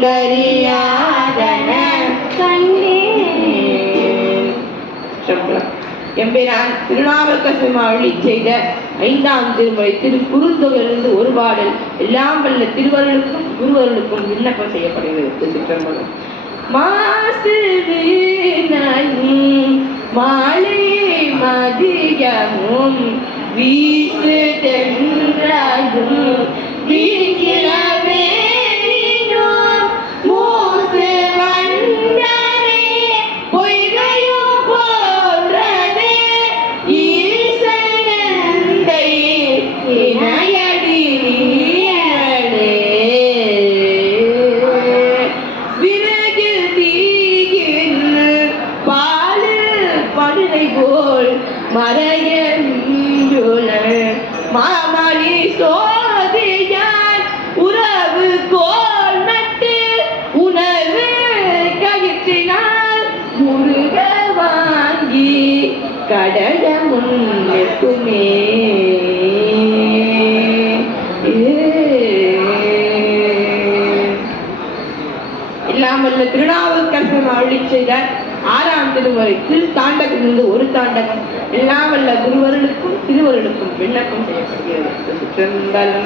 கண்டறியாதன எம்பெருமான் திருநாவுக்கரசர் அருளி செய்த 5ஆம் திருமுறை திருக்குறுந்தொகையிலிருந்து ஒரு பாடல் எல்லாம் வல்ல திருவருளுக்கும் குருவருளுக்கும் விண்ணப்பம் செய்யப்படுகிறது. மாசு மாலை மதியமும் வீசு தென்றாயும் வீக்கிறவே மாமணி சோதியார் உறவு கோல் நட்டு உணர்வு கயிற்றினால் முருக வாங்கி கடல முன்னெட்டுமே. எல்லாம் வல்ல திருநாவுக்கரசர் அருளி செய்த 6ஆம் திருமுறை திருத்தாண்டகத்திலிருந்து ஒரு தாண்டகம் எல்லாம் வல்ல குருவருளுக்கும் திருவருளுக்கும் விண்ணப்பம் செய்யப்படுகிறது.